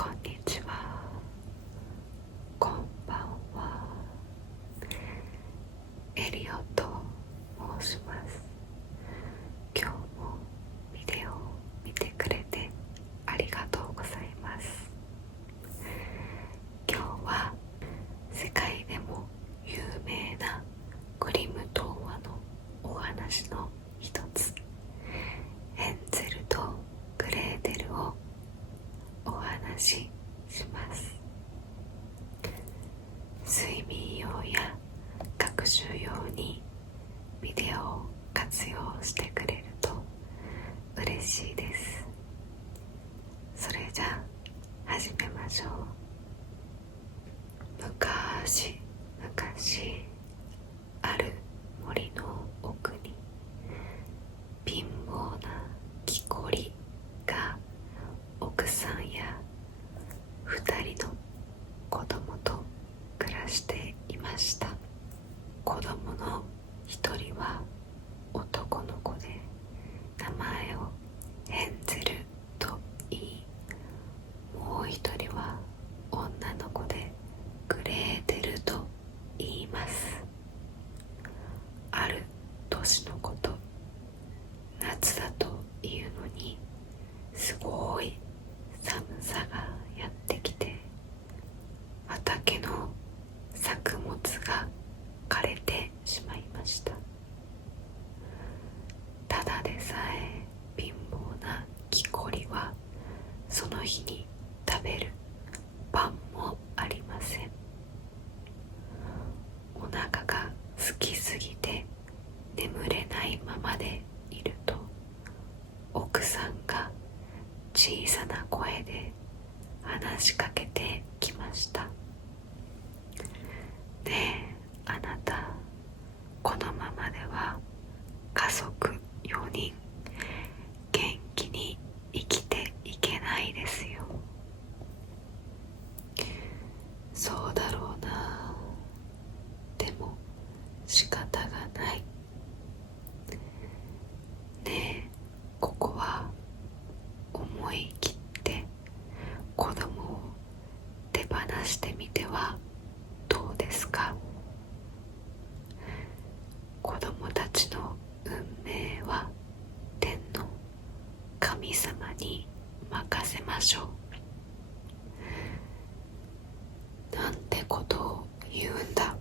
こんにちは、こんばんは。エリオと申します。今日もビデオを見てくれてありがとうございます。今日は世界でも有名なグリム童話のお話の一つ、ヘンゼルとグレーテルをお話しします。睡眠用や学習用にビデオを活用してくれると嬉しいです。それじゃあ始めましょう。昔々ある森の奥に貧乏な木こりが奥さんや2人の子供と暮らしていました。子供の一人は男の子で名前をヘンゼルと言い、もう一人は女の子でグレーテルと言います。ある年のこと、夏だというのにすごい寒さがやってきて、畑の作物が枯れてしまいました。ただでさえ貧乏な木こりはその日に食べるパンもありません。お腹が空きすぎて眠れないままでいると、奥さんが小さな声で話しかけてきました。ねえあなた、このままでは家族4人元気に生きていけないですよ。そうだろうな。でも仕方がない。ねえ、ここは思い切って子供を手放してみてはどうですか。子供たちの運命は天の神様に任せましょう。なんてことを言うんだ。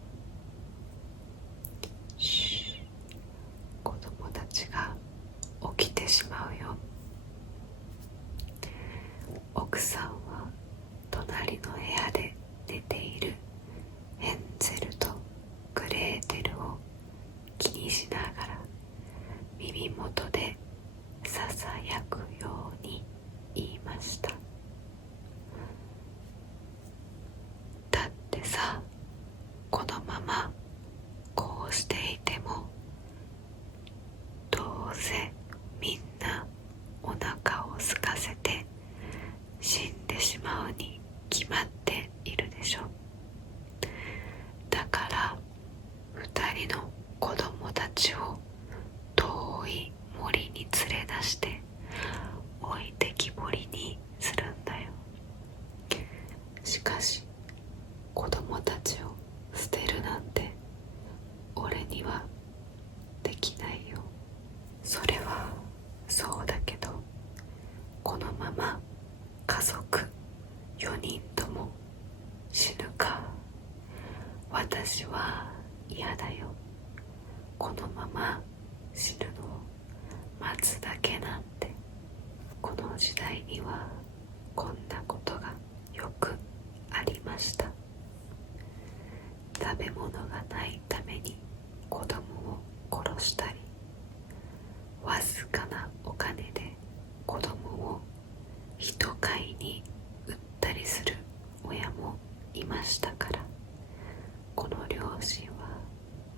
子供たちが起きてしまうよ。奥さんは隣の部屋で寝ているヘンゼルとグレーテルを気にしながら耳元でささやくように言いました。だってさ、このままこうしていてもどうせみんなお腹を空かせて死んでしまうに決まっているでしょ。だから2人の子供たちを遠い森に連れ出して置いてきぼりにするんだよ。しかし子供たちを捨てるなんて俺にはできないよ。それはそうだけど、このまま家族4人とも死ぬか。私は嫌だよ。このまま死ぬのを待つだけなんて。この時代にはこんなことがよくありました。食べ物がないために子供を殺したり、わずかなお金で子供を人買いに売ったりする親もいましたから、この両親は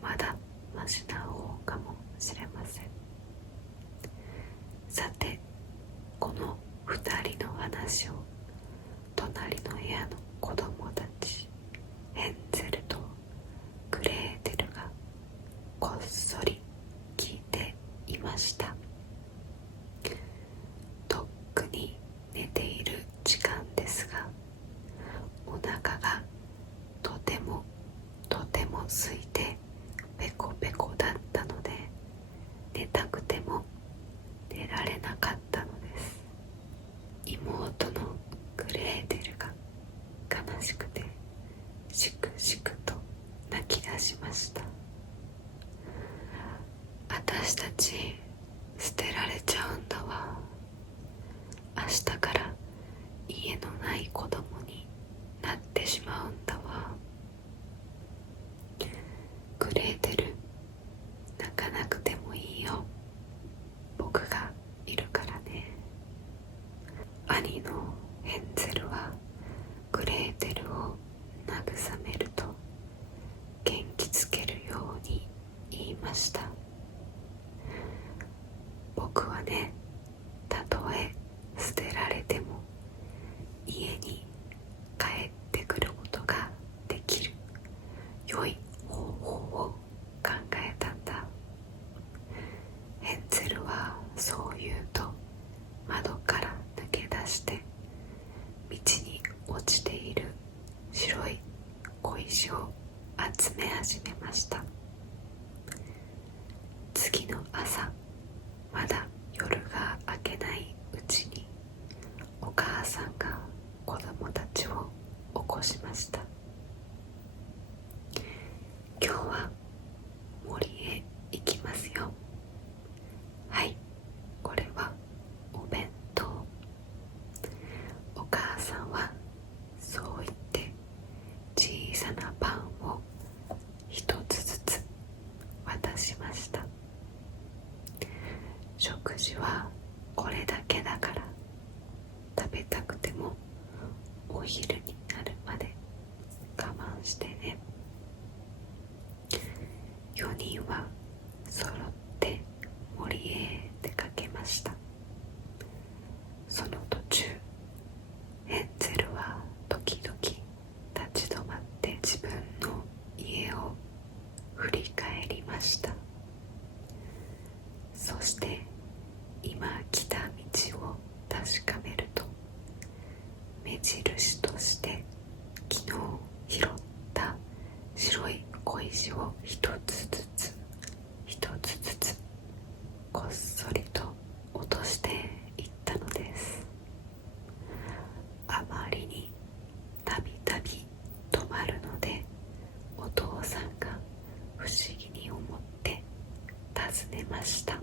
まだマシな方かもしれません。さて、この2人の話を隣の部屋の子供たちヘンゼルとグレーテルがこっそり妹のグレーテルが悲しくてしくしくと泣き出しました。私たち捨てられちゃうんだわ。明日から家のない子供になってしまうんだわ。グレーテル、泣かなくてもいいよ。僕がいるからね。兄のヘンゼルはグレーテルを慰めると元気づけるように言いました。僕はね、たとえ捨てられても家に帰ってくることができる良い方法を考えたんだ。ヘンゼルはそう言うと窓から抜け出して道に落ちている白い小石を集め始めました。次の朝、まだ夜が明けないうちにお母さんが子供たちを起こしました。今日は森へ行きますよ。はい、これはお弁当。お母さんはそう言って小さなパンを一つずつ渡しました。食事はこれだけだから食べたくてもお昼になるまで我慢してね。4人は揃って森へ出かけました。その途中、ヘンゼルは時々立ち止まって自分の家を振り返りました。そして今来た道を確かめると、目印として昨日拾った白い小石を一つずつこっそりと落としていったのです。あまりにたびたび止まるので、お父さんが不思議に思って尋ねました。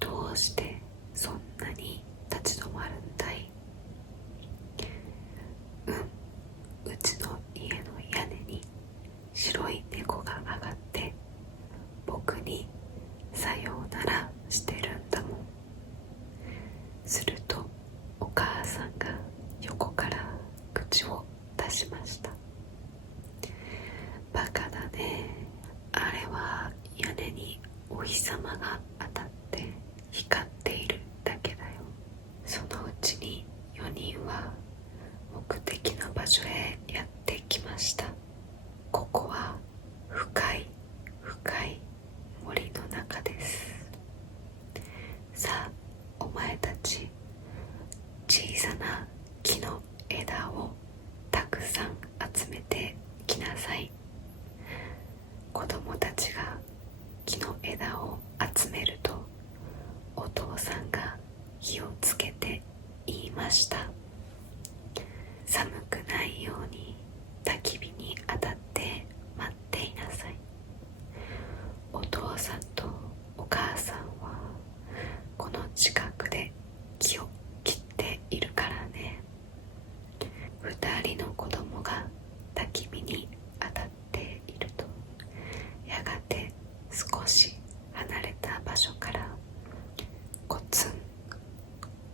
どうしてそんなに立ち止まるんだい？うちの家の屋根に白い猫が上がって僕にさようならしてるんだもん。するとお母さんが横から口を出しました。バカだね。あれは屋根にお日様が当たって光っているだけだよ。そのうちに4人は目的の場所へやってきました。ここは深い森の中です。さあ、お前たち、小さな木の枝をたくさん集めてきなさい。子供たちが木の枝を集めると、お父さんが火をつけて言いました。寒くないように焚き火に当たって待っていなさい。お父さんとお母さんはこの近くで木を切っているからね。2人の子供が焚き火に当たっていると、やがて少し離れた場所からコツン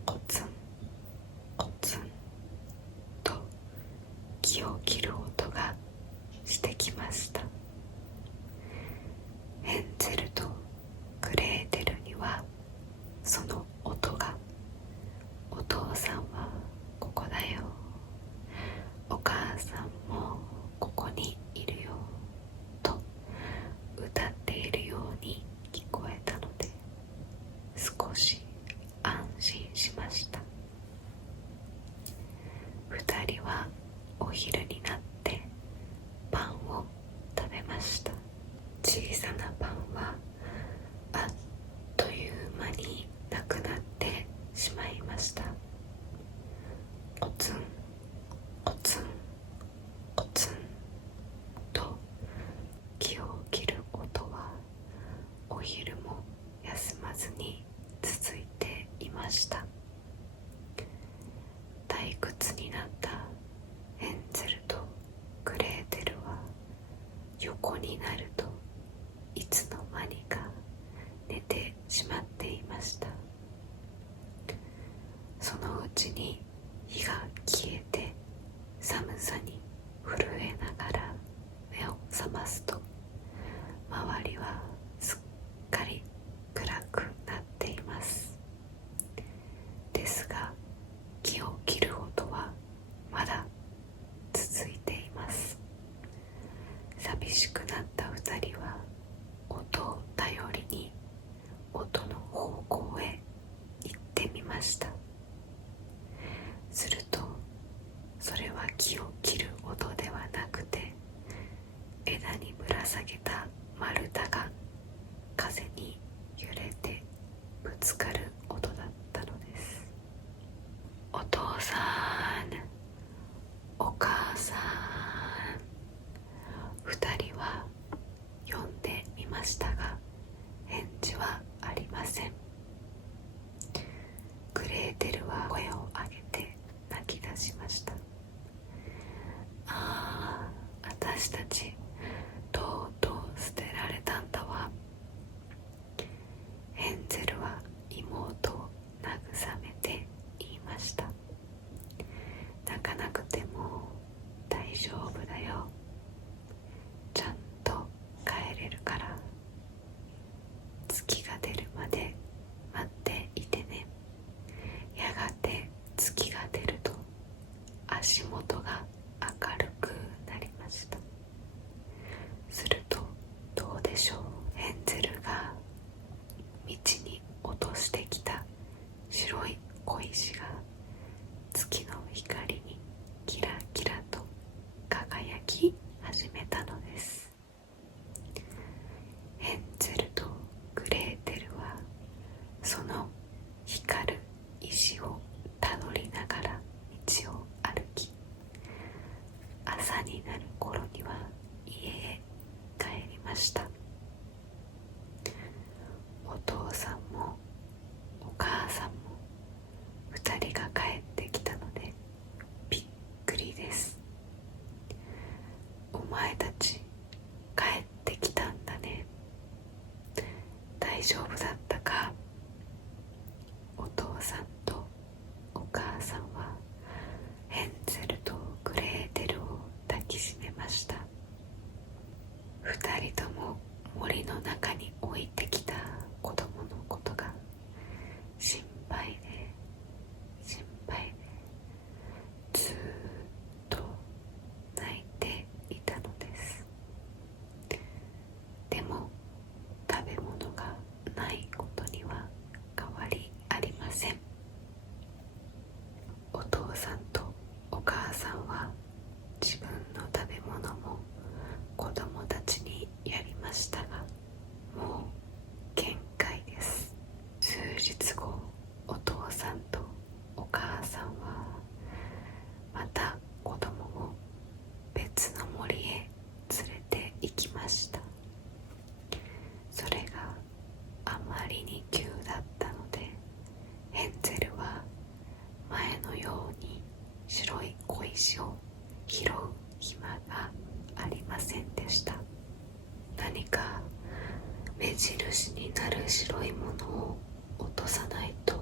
コツンコそのうちに火が消えて、寒さに震えながら目を覚ますと、周りはすっかり暗くなっています。ですが、木を切る音はまだ続いています。寂しくなった二人は音を頼りに音の方向へ行ってみました。すると、それは木を切る音ではなくて、枝にぶら下げた丸太が風に揺れてぶつかる音だったのです。お父さん、お母さん、二人は呼んでみましたが、返事はありません。グレーテルは声を上げて泣き出しました。ああ、私たちとうとう捨てられたんだわ。ヘンゼルは妹を慰めて言いました。泣かなくても大丈夫だよ。ちゃんと帰れるから。月が出るまで待っていてね。やがて月が出ると足元が明るくなりました。するとどうでしょう。ヘンゼルが道に落としてきた白い小石が月の光にキラキラと輝き始めたのです。ヘンゼルとグレーテルはその光る石をたどりながら道を歩き、朝になる頃には家へ帰りました。お父さんもお母さんも二人が帰ってきたのでびっくりです。お前たち帰ってきたんだね。大丈夫だったか。お父さんとお母さんはヘンゼルとグレーテルを抱きしめました。二人とも森の中に置いてきた子供のことが心配で心配でずっと泣いていたのです。でも食べ物がないことには変わりありません。お父さんとお母さんは自分の食べ物も子供たちにやりましたが、もう限界です。数日後、お父さんとお母さんはまた子供を別の森へ連れて行きました。それがあまりに急だったので、ヘンゼルは前のように白い小石を拾う暇がありませんでした。何か目印になる白いものを落とさないと。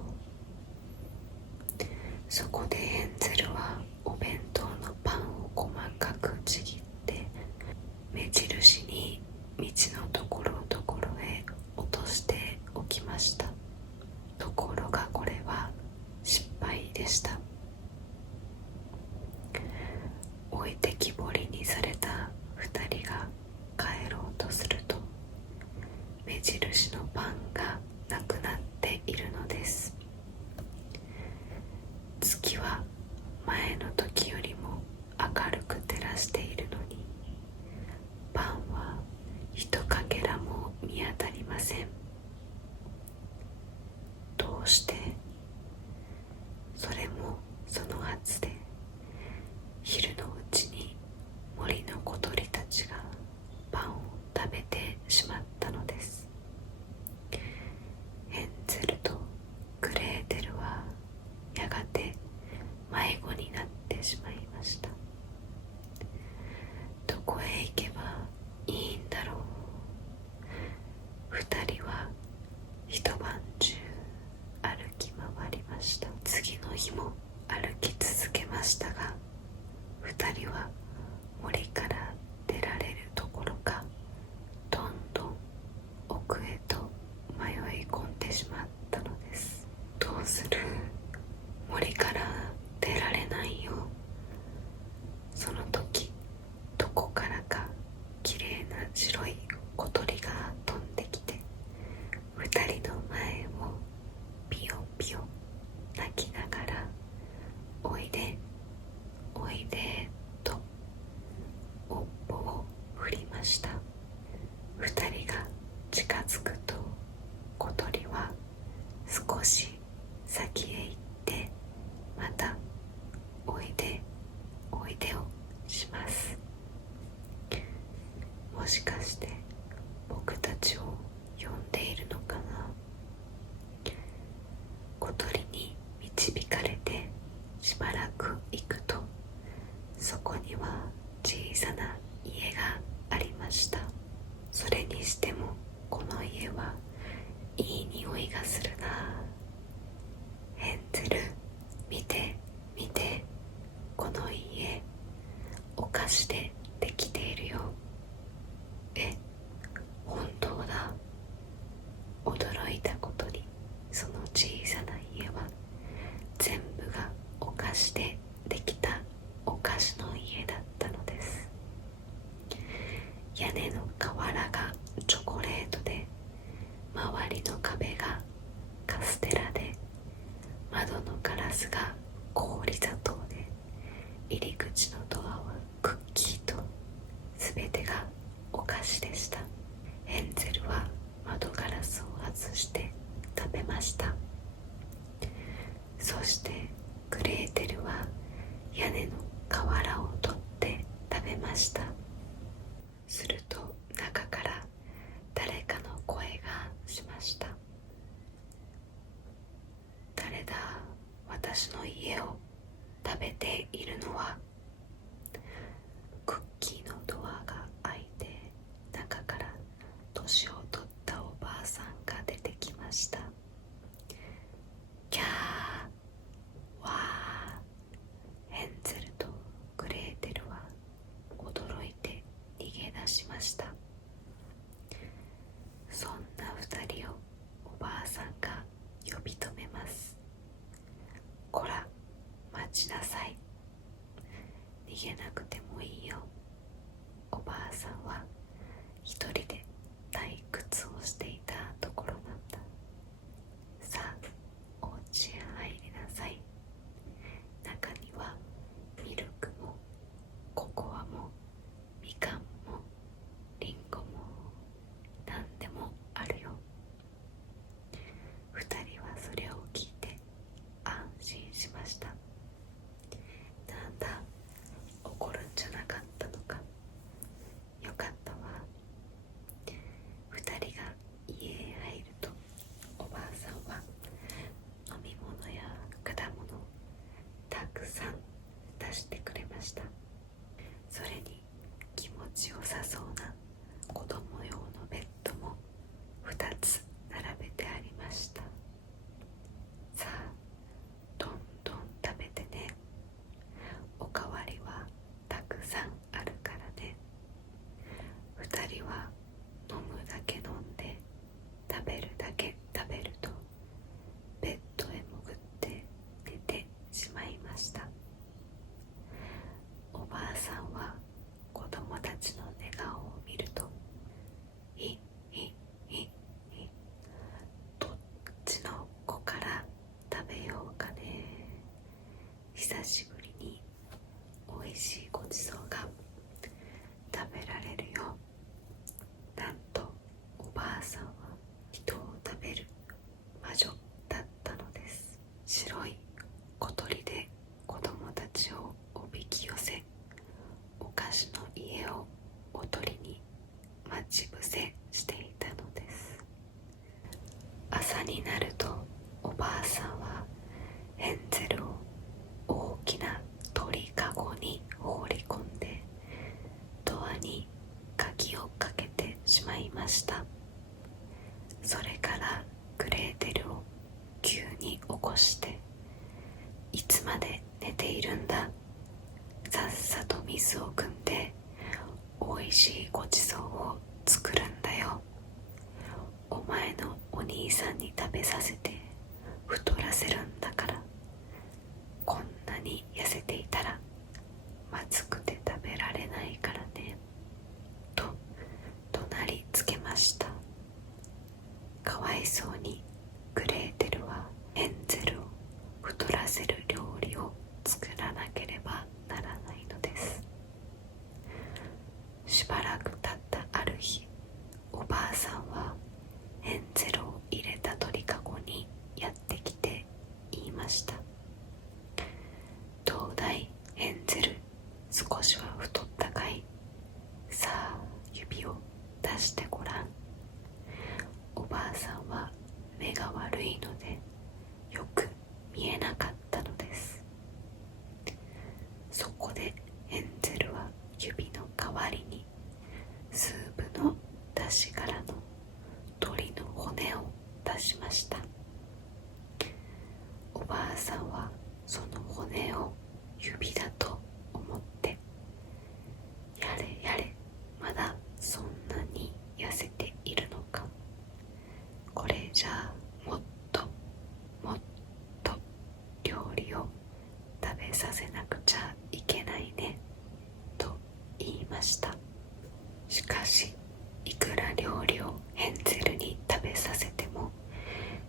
そこでヘンゼルはお弁当のパンを細かくちぎって目印に道のところどころへ落としておきました。ところがこれは失敗でした。置いてきぼりにされた二人が帰ろうとすると、目印のパンがなくなっているのです。月は前の時よりも明るく照らしているのに、パンは人影日も歩き続けましたが、2人は森から出られるところか、どんどん奥へと迷い込んでしまったのです。どうする？森から出られないよ。その時、どこからかきれいな白い小鳥が飛んできて、2人の前をピヨピヨ鳴きながら、おいでおいでと尾っぽを振りました。2人が近づくと、小鳥は少し先へ行ってまたおいでおいでをします。もしかして僕たちを呼んでいるのかな。小鳥に導かれてしばらく行くと、そこには小さな家がありました。それにしてもこの家はいい匂いがするな。ヘンゼル、見て見て、この家お菓子でできているよ。本当だ。驚いたことに、その小さな家は全部がお菓子でできたお菓子の家だったのです。屋根の瓦がチョコレートで、周りの壁がカステラで、窓のガラスが氷砂糖で、入り口のドアはクッキーと、すべてがお菓子でした。ヘンゼルは窓ガラスを外して食べました。そしてグレーテルは屋根の瓦を取って食べました。すると中から誰かの声がしました。誰だ？私の家を食べているのは。クッキーのドアが開いて、中から年を取ったおばあさんが出てきました。キャー、わー。ヘンゼルとグレーテルは驚いて逃げ出しました。そんな2人をおばあさんが呼び止めます。こら、待ちなさい。逃げなくてもいいよ。おばあさんは一人で退屈をしていたところなんだ。さあ、お家へ入りなさい。中にはミルクもココアもみかんもリンゴも何でもあるよ。2人はそれを聞いて安心しました。なんだ、怒るんじゃなかったのか。よかったわ。2人が家へ入ると、おばあさんは飲み物や果物をたくさん出してくれました。それに気持ちよさそうな子供用のベッドも2つ並べてありました。さあ、どんどん食べてね。おかわりはたくさんあるからね。2人は飲むだけ飲んで、食べるだけ食べると、ベッドへ潜って寝てしまいました。おばあさんは子供たちの寝顔を見ると、ひひひひ、どっちの子から食べようかね。久しぶりにおいしいごちそうが食べられるよ。なんとおばあさんは人を食べる魔女だったのです。白い小鳥で子供たちをおびき寄せ、お菓子の家をおとりに待ち伏せしていたのです。朝になるとおばあさんはヘンゼルを大きな鳥かごに放り込んで、ドアに鍵をかけてしまいました。いつまで寝ているんだ。さっさと水を汲んでおいしいごちそうを作るんだよ。お前のお兄さんに食べさせて太らせるんだから。こんなに痩せていたらまずくて食べられないからね、と怒鳴りつけました。かわいそうにグレーテルはヘンゼルを太らせる料理を作らなければならないのです。しばらく経ったある日、おばあさんはヘンゼルを入れた鳥かごにやってきて言いました。どうだいヘンゼル、少しは太ったかい。さあ指を出してごらん。おばあさんは目が悪いのでよく見えなかったのです。そこでヘンゼルは指の代わりにスープの出し殻の鳥の骨を出しました。おばあさんはその骨を指だと思って、やれやれ、まだそんなに痩せているのか。これじゃあもっともっと料理を食べさせなくちゃいけないね、と言いました。しかしいくら料理をヘンゼルに食べさせても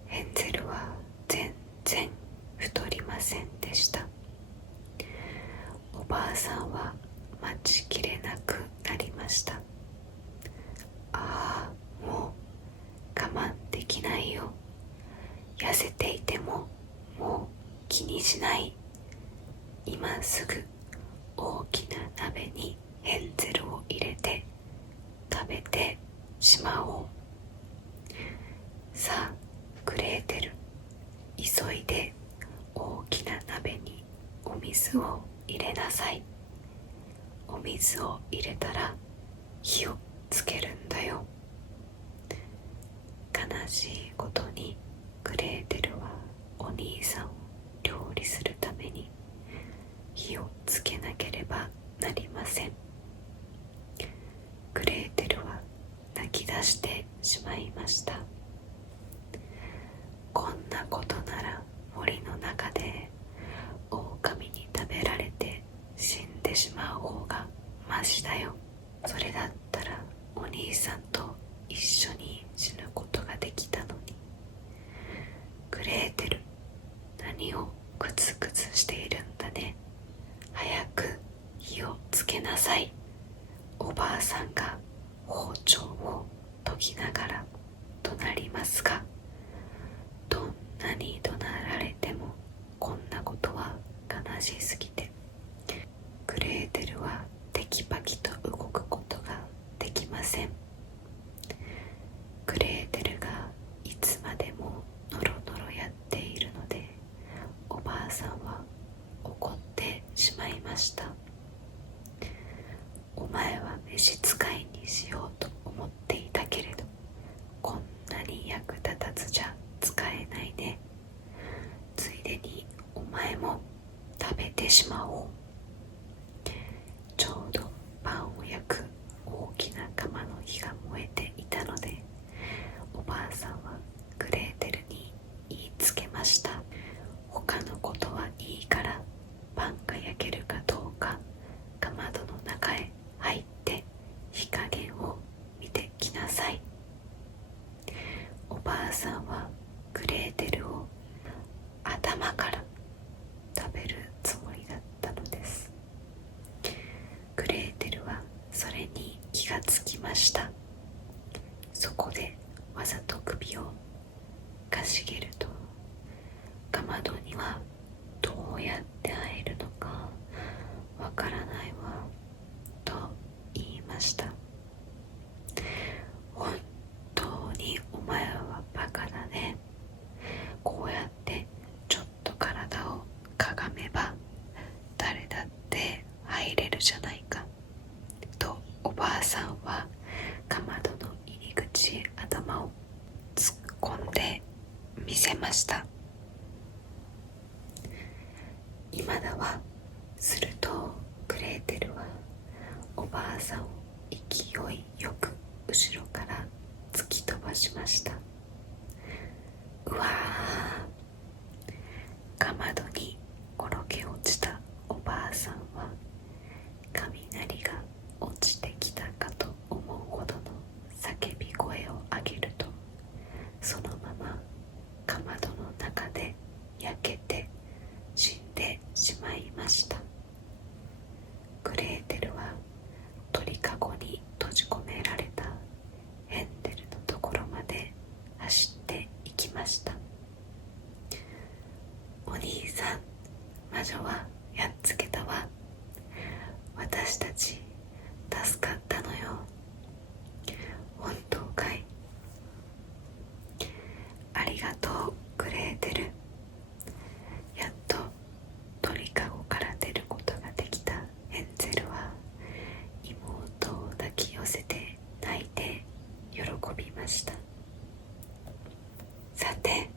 ヘンゼルは全然太りませんでした。おばあさんは待ちきれなくなりました。ああ、もう我慢できないよ。痩せていてももう気にしない。今すぐ大きな鍋にヘンゼルを入れて食べてしまおう。さあグレーテル、急いで大きな鍋にお水を入れなさい。お水を入れたら火をつけるんだよ。悲しいことにグレーテルはお兄さんを料理するために火をつけなければなりません。グレーテルは泣き出してしまいました。こんなことなら森の中で狼に食べられて死んでしまう方がマシだよ。それだったらお兄さんと一緒に死ぬことができたのに。グレーテル、何をグツグツしているんだね。早く火をつけなさい。おばあさんが包丁を研ぎながら怒鳴りますが、どんなに怒鳴られてもこんなことは悲しすぎてグレーテルはテキパキと動くことができません。グレーテルがいつまでもノロノロやっているので、おばあさんは怒ってしまいました。お前は召使いにしようと思っていたけれど、こんなに役立たずじゃ使えないね。ついでにお前も食べてしまおう。ちょうどパンを焼く大きな釜の火が燃えていたので、おばあさんはグレーテルに言いつけました。他のことはいいからパンが焼けるかどうかかまどの中へ入って火加減を見てきなさい。おばあさんはグレーテルを頭から食べるつもりだったのです。グレーテルはそれに気がつきました。そこでわざと首をかしげると、かまどにはどうやって入るのかわからないわ、と言いました。本当にお前はバカだね。こうやってちょっと体をかがめば誰だって入れるじゃないか、とおばあさんはかまどの入り口へ頭を突っ込んで見せました。わ。するとグレーテルはおばあさんを勢いよく後ろから突き飛ばしました。うわー。かまどに転げ落ちたおばあさんは雷が落ちてきたかと思うほどの叫び声を上げると、そのままかまどの中で焼けて死んでしまいました。グレーテルは鳥かごに閉じ込められたヘンデルのところまで走っていきました。お兄さん、魔女はやっつけたわ。私たち助かったのよ。本当かい？ありがとう、グレーテル。やっと鳥かごから出ることができたヘンゼルは妹を抱き寄せて泣いて喜びました。さて、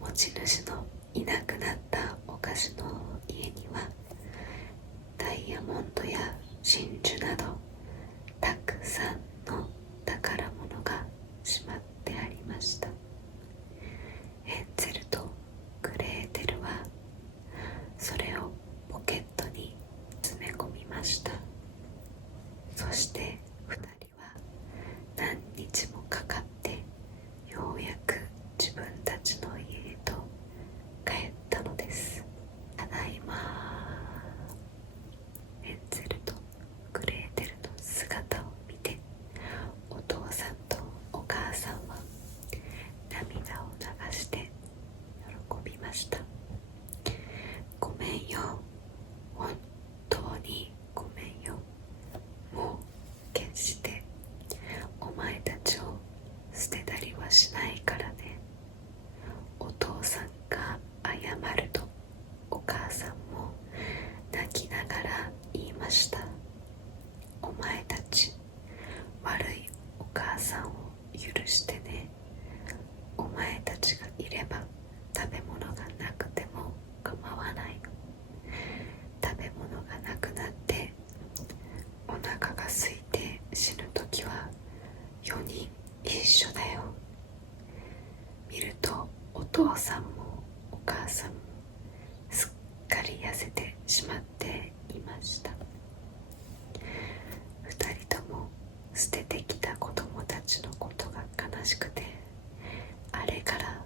持ち主のいなくなったお菓子の家にはダイヤモンドや真珠などたくさんの宝物がしまってありました。ヘンゼルとグレーテルはそれをポケットに詰め込みました。そして2人は何日もかかってようやく自分たちの家へと帰ったのです。ただいま。ヘンゼルとグレーテルの姿を見て、お父さんとお母さんは涙を流して喜びました。ごめんよ、本当にごめんよ。もう決してお前たちを捨てたりはしないからね。お父さんが謝ると、お母さんも泣きながら言いました。お前たち、悪いお母さんを許してね。お前たちがいれば食べ物がなくても構わないの。食べ物がなくなってお腹が空いて死ぬときは4人一緒だよ。見るとお父さんもお母さんもすっかり痩せてしまっていました。2人とも捨ててきた子供たちのことが悲しくて、あれから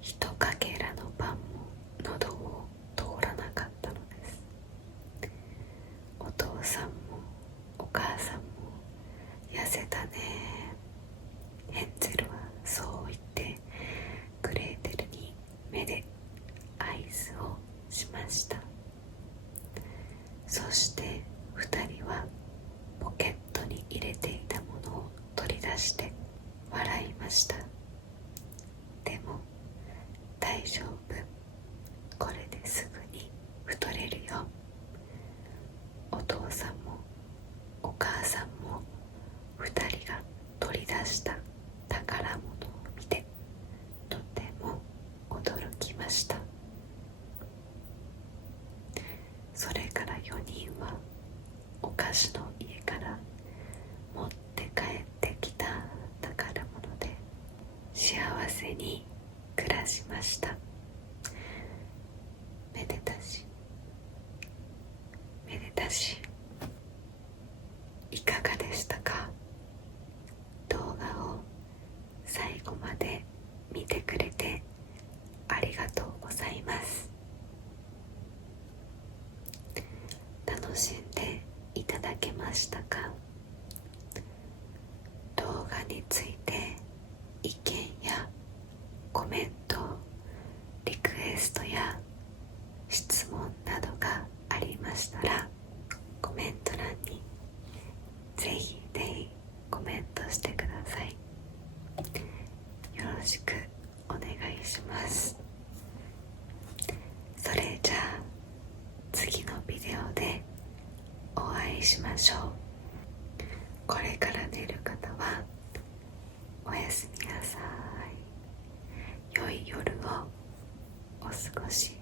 一かけらのパンも喉を通らなかったのです。お父さんもお母さんも痩せたね。ヘンゼルはそう言ってグレーテルに目で合図をしました。そして2人はポケットに入れていたものを取り出して笑いました。でも大丈夫、これですぐに太れるよ。お父さんもお母さんも2人が取り出した宝物を見てとても驚きました。それから4人はお菓子の家から持って帰ってきた宝物で幸せに暮らしました。めでたしめでたし。いかがでしたか？動画を最後まで見てくれてありがとうございます。楽しんでいただけましたか？動画について意見やコメント、リクエストや質問などがありましたら、コメント欄にぜひぜひコメントしてください。よろしくお願いします。それじゃあ次のビデオでお会いしましょう。これから寝る方はおやすみなさい。良い夜をお過ごし